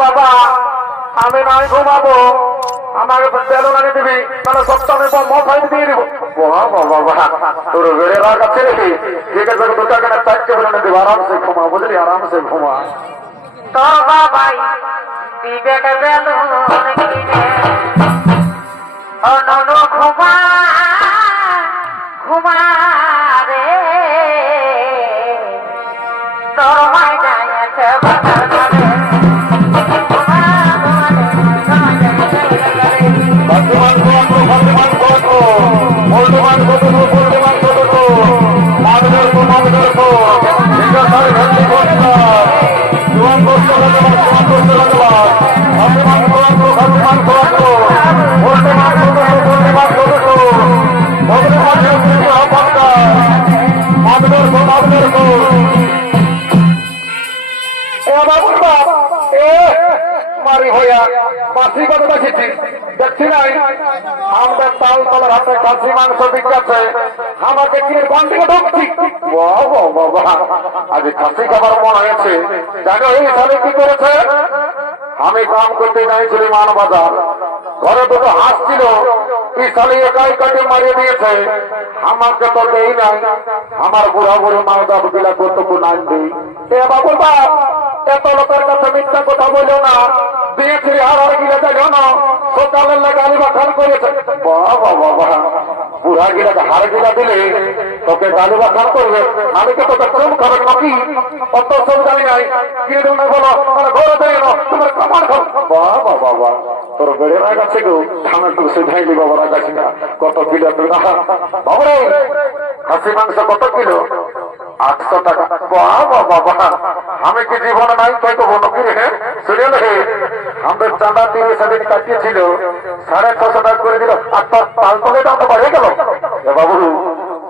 বাবা আমি নয় ঘুমাবো আমাকে বেলুন আনি দিবি তাহলে সপ্তাহে পর মশাই দিয়ে দিব বাবা বাবা তোর বেড়ে রাগ আছে নাকি ঠিক আছে দু টাকা চারটে বেলুন দিব আরামসে ঘুমা বুঝলি আরামসে ঘুমা তোর বাবাই বিবেক বেলুন কিনে ঘুমারে তোর মাই জানিয়েছে বাজার করে বর্তমান কত বর্তমান কত বর্তমান ধন্যবাদ ধন্যবাদ মারি হইয়া মাসি কত দেখেছি। দেখছি নাই। আমরা তাল তলার হাতে খাসি মাংস বিকাছে আমাকে কিনে কোন ঢুকছি। বাবা আজ খাসি খাবার মন হয়েছে। জানো এই সালে কি করেছে? আমি কাম করতে যাইছিলি মান বাজার ঘরে দুটো হাঁস ছিল। সালে একাই কাটে মারিয়ে দিয়েছে। আমাকে তো দেই নাই। আমার বুড়া বুড়ি মা বাপগুলা কতটুকু নাই দেই। বাবুর বাপ আমি কি তোকে নাকি? অত সব জানি নাই। তুমি বলো? মানে ঘরে দেয় না তোমার কামার খাও বাবা বাবা। তোর বেড়ে গো। আমার একটু সিধাইলি বাবা রাগ আছে না। কত কিলো খাসি মাংস কত কিলো? আটশো টাকা। বাবা আমি কি জীবন নাই তাই তো বলো কি রে? শুনিল হে আমাদের চাঁদা তিরিশ দিন কাটিয়েছিল সাড়ে ছশো টাকা করে দিল। আর তার তাল তলে দাম তো বাড়িয়ে গেল। বাবু,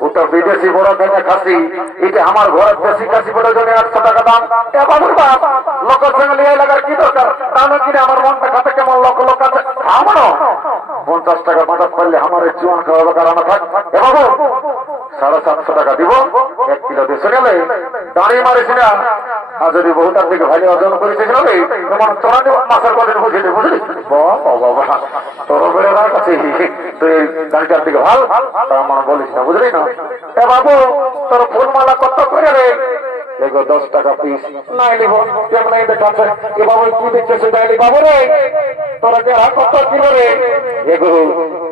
ওটা বিদেশি বড় খাসি। এটা আমার ঘরের দেশি খাসি বলে জন্য আটশো টাকা দাম। এ বাবুর বাপ লোকের সঙ্গে নিয়ে লাগার কি দরকার? তাহলে কিনে আমার মনটা খাতে কেমন লোক লোক আছে? আমারও পঞ্চাশ টাকা মাথাত পারলে আমার চুয়ান খাওয়া দরকার আমার থাক। এ বাবু, সাড়ে সাতশো টাকা দিব। এক কিলো দেশে গেলে দাঁড়িয়ে মারিস না আর যদি বহুটার দিকে ভালো অর্জন করেছিস হবে তোমার তোরা মাসের কদিন বুঝিলি, বুঝলি? বাবা বাবা তোর বেড়ে রাখ আছে তুই গাড়িটার দিকে ভালো আমার বলিস না, বুঝলি না? এ বাবু, তোর ফুলমালা কত করে রে? এগো দশ টাকা পিস নাই নিব কেমন এই দেখাচ্ছে। এ বাবু, কি দিচ্ছে সেটা বাবু রে? তোরা কত কিলো রে?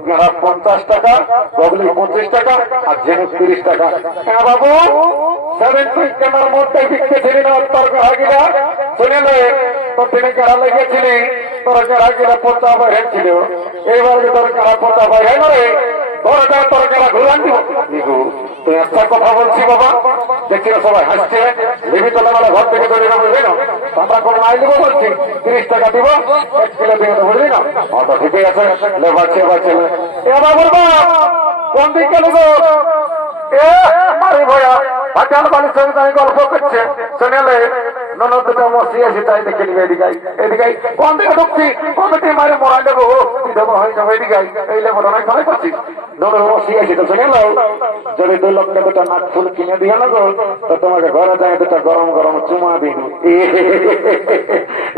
গেড়া পঞ্চাশ টাকা বগলি পঁচিশ টাকা, আর জেনুস তিরিশ টাকা। হ্যাঁ বাবু সেভেন কেনার মধ্যে বিকতেছিলি না তোর গড়া শুনে নে, তোর তিনি গেড়া লেগেছিলি? তোর গেড়া গিলা পচা বাইরে ছিল এইবার যে তোর গেড়া পচা বাইরে না রে তোর গেড়া ঘুরান একটা কথা বলছি বাবা। দেখছি সবাই? হাসছে। লিবি তোলা ঘর থেকে তৈরি না বুঝলি না? আমরা কোনো নাই দিব বলছি। তিরিশ টাকা দিব বুঝলি না? অত ঠিকই আছে লে বাচ্চে বাচ্চে এ বাবুর বাপ কোন দিকে নেব এ ভয়া আমি গল্প করছে। শুনেলে ননদটা মসি আছে তাই দেখে নিবে, এদিকে এদিকে কোন দিকে ঢুকছি? কমিটি মারে মরা দেবো? দেবো হয়ে তো তোমাকে ঘরে যায় দুটা গরম গরম চুমা দিন।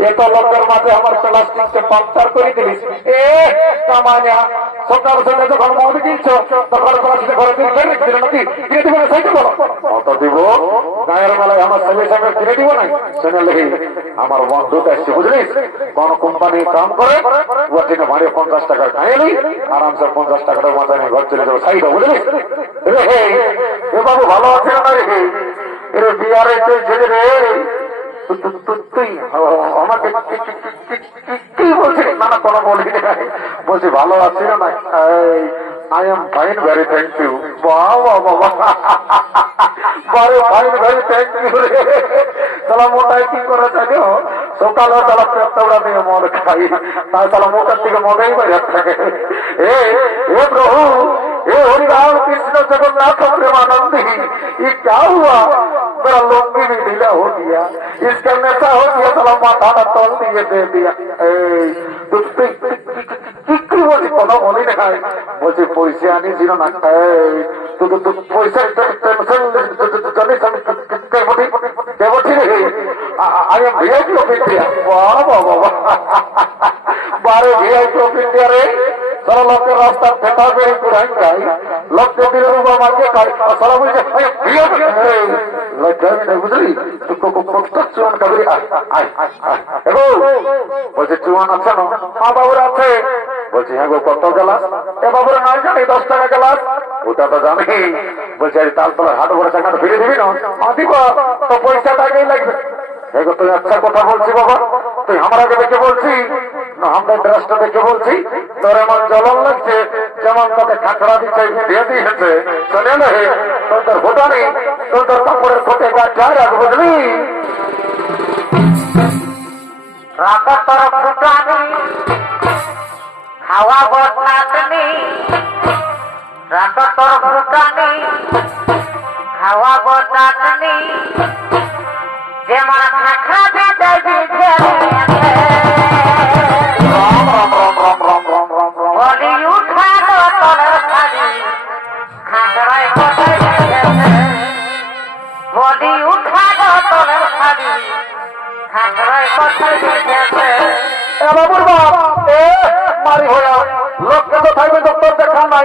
এত লোকের মাঝে আমার প্লাস্টিককে করে দিলিস আমার এসছে বুঝলিস কোন কোম্পানি কাম করে তিনি ভাড়ে পঞ্চাশ টাকা খাইলি আরামসে পঞ্চাশ টাকাটা মাথায় নিয়ে ঘর চলে যাব। সাইড এ বাবু ভালো আছে না রে? তুই আমাকে বলছি, ভালো না? I am fine thank you বাবা ফাইন থ্যাংক রে মোটাই কি করে জানো সকালে তাহলে পেটটা দিয়ে মদ খাই তাই তাহলে মোটার থেকে মদেই বেরিয়ে থাকে এ এ প্রভু ए हरि राम कृष्ण जगन्नाथ प्रेमानंदी ये क्या हुआ मेरा लुंगी भी ढीला हो गया इसका नशा हो गया साला माथा ना तोल दिए दे दिया ए, तू- तू- तू- বিক্রি বলছি কথা বলি না বলছি পয়সা আনি ছিল না তো তো তো পয়সা টেনশন জানিস আমি কেমটি কেমটি রে I am VIP of India. Wow, wow, wow. বারে ভিআইপি অফ ইন্ডিয়া রে। সারা লোকের রাস্তা ফেটা বের করে যাই লোক দিল রুবা মাকে সারা বুঝে ভিআইপি লজ্জা বুঝলি? তো কোকো কোকটা চুন কবি আই এগো বলছে চুন আছে না? মা বাবুর আছে। বলছে হ্যাঁ গো কত গেলাস? এ বাবুর না জানি দশ টাকা গেলাস। ওটা তো জানি। বলছে তালতলার হাট বড় টাকা ফিরে দিবি না? দিব তো পয়সাটা আগেই লাগবে। তুই আচ্ছা কথা বলছি বাবা, তুই আমার আগে দেখে বলছি, না, আমরা ড্রেসটা দেখে বলছি, তোর এমন জ্বলন লাগছে, যেমন তোকে খাকড়া দিচ্ছে চলে না হে, তোর তোর ফোটা নেই, তোর তোর কাপড়ের ফোটে যায় রাখ বুঝলি? রাতের তারা খাওয়া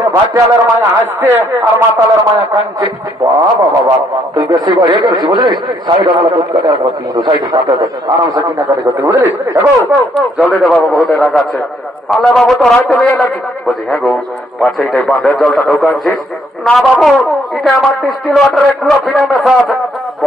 যে ভাটিয়ালের মায়া হাসছে, আর মাতালের মায়া কাঁদছে। বাবা বাবা, তুই বেশি বাড়িয়ে গেছিস, বুঝলি? সাইড হলে দুধ কাটে একবার তিনটু সাইড কাটে দে। আরামসে কিনা কাটি করতে, বুঝলি? দেখো, জলদি দে বাবা, বহুতে রাগ আছে। আল্লাহ বাবু তো রাইতে নিয়ে লাগি বলছি হ্যাঁ গো পাশে এটাই বাঁধের জলটা ঢোকাচ্ছিস? না বাবু, এটা আমার ডিস্টিল ওয়াটার একটু ফিনে মেশা আছে।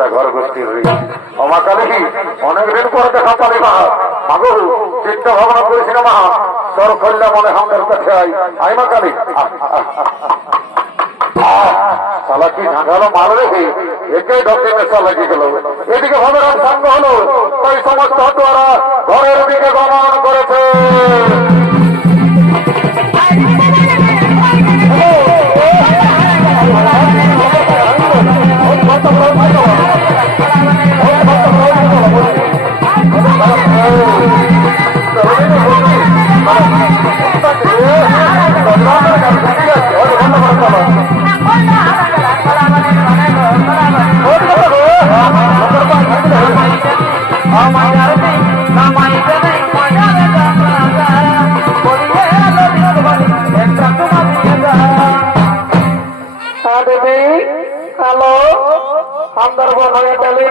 এটা ঘর গোষ্ঠী হয়ে গেছে। অমাকালে কি অনেক দিন পরে দেখা পালি মাহা চিন্তা ভাবনা করেছিল মাহা সর করলে মনে হামদার কাছে আই আই মাকালি। নেশা এদিকে হলো, তাই সমস্ত হতোয়ারা ঘরের দিকে গমন করেছে। 找不着拍照啊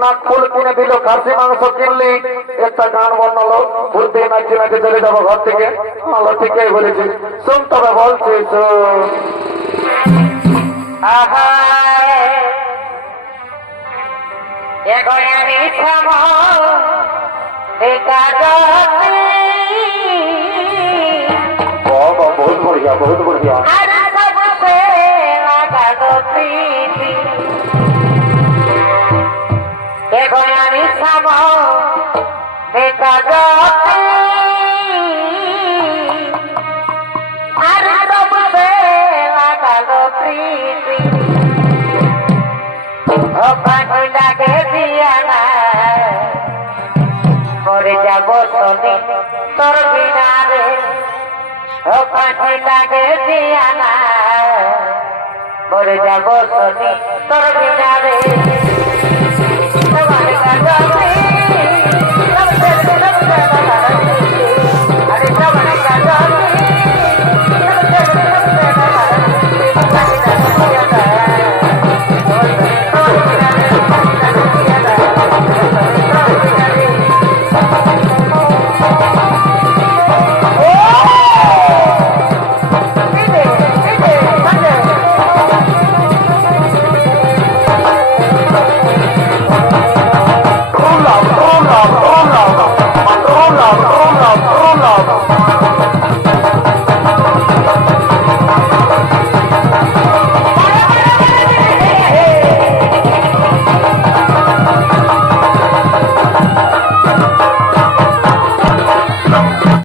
নাক ফুল কিনে দিল খাসি মাংস কিনলি। একটা গান নাচি নাচি চলে যাব ঘর থেকে। ঠিকই বলেছিস শুন তবে বলছি বাবা বহুত বহুত মরে যাব তনে তোর বিনারে পাখি লাগে মরে যাব তনে তোর বিনারে তোমার